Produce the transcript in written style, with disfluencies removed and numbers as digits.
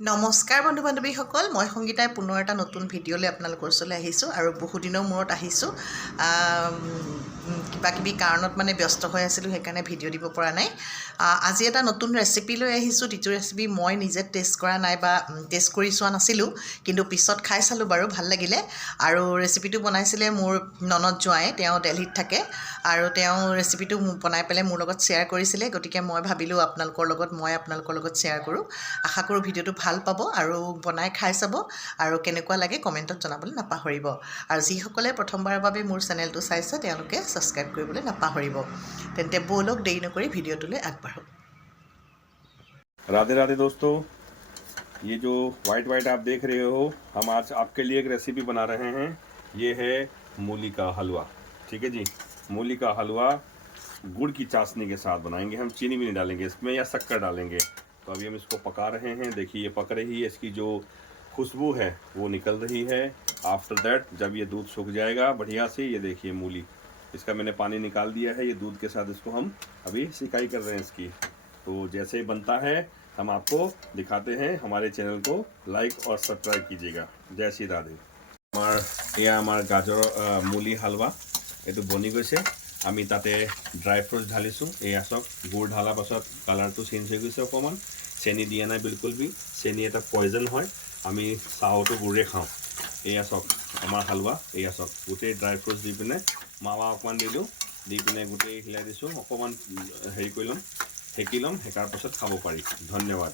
নমস্কাৰ বন্ধু বান্ধৱীসকল, মই সংগীতাই পুনৰ এটা নতুন ভিডিঅ'লৈ আপোনালোকৰ ওচৰলৈ আহিছোঁ আৰু বহুদিনৰ মূৰত আহিছোঁ। কিবা কিবি কাৰণত মানে ব্যস্ত হৈ আছিলোঁ, সেইকাৰণে ভিডিঅ' দিব পৰা নাই। আজি এটা নতুন ৰেচিপি লৈ আহিছোঁ, যিটো ৰেচিপি মই নিজে টেষ্ট কৰা নাই বা টেষ্ট কৰি চোৱা নাছিলোঁ, কিন্তু পিছত খাই চালোঁ বাৰু, ভাল লাগিলে। আৰু ৰেচিপিটো বনাইছিলে মোৰ ননদ জোঁৱাই, তেওঁ দিল্লীত থাকে আৰু তেওঁ ৰেচিপিটো বনাই পেলাই মোৰ লগত শ্বেয়াৰ কৰিছিলে। গতিকে মই ভাবিলোঁ আপোনালোকৰ লগত শ্বেয়াৰ কৰোঁ। আশা কৰোঁ ভিডিঅ'টো ভাল পাব আৰু বনাই খাই চাব আৰু কেনেকুৱা লাগে কমেণ্টত জনাবলৈ নাপাহৰিব। আৰু যিসকলে প্ৰথমবাৰৰ বাবে মোৰ চেনেলটো চাইছে তেওঁলোকে ছাবস্ক্ৰাইব কৰিবলৈ নাপাহৰিব। তেন্তে ব'লক দেৰি নকৰি ভিডিঅ'টোলৈ আগবাঢ়ো। राधे राधे दोस्तों, ये जो वाइट आप देख रहे हो, हम आज आपके लिए एक रेसिपी बना रहे हैं। ये है मूली का हलवा। ठीक है जी, मूली का हलवा गुड़ की चाशनी के साथ बनाएंगे। हम चीनी भी नहीं डालेंगे इसमें या शक्कर डालेंगे। तो अभी हम इसको पका रहे हैं। देखिए ये पक रही है, इसकी जो खुशबू है वो निकल रही है। आफ्टर दैट जब ये दूध सूख जाएगा बढ़िया से, ये देखिए मूली, इसका मैंने पानी निकाल दिया है। ये दूध के साथ इसको हम अभी सिकाई कर रहे हैं इसकी। तो जैसे ही बनता है हम आपको दिखाते हैं। हमारे चैनल को लाइक और सब्सक्राइब कीजिएगा। जय श्री राधे। আমাৰ গাজৰ मूली হালৱা এইটো বনি গৈছে। আমি তাতে ড্ৰাই ফ্ৰুটছ ঢালিছোঁ। এয়া চাওক, গুড় ঢালাৰ পাছত কালাৰটো চেঞ্জ হৈ গৈছে অকণমান। চেনি দিয়া নাই বিলকুল বি, চেনি এটা পয়জন হয়। আমি চাহতো গুড়ে খাওঁ। এয়া চাওক আমাৰ হালৱা, এয়া চাওক গোটেই ড্ৰাই ফ্ৰুটছ দি পিনে মাৱা অকণমান দিলোঁ, দি পিনে গোটেই হিলাই দিছোঁ। অকণমান হেৰি কৰি ল'ম, সেকি ল'ম, সেকাৰ পাছত খাব পাৰি। ধন্যবাদ।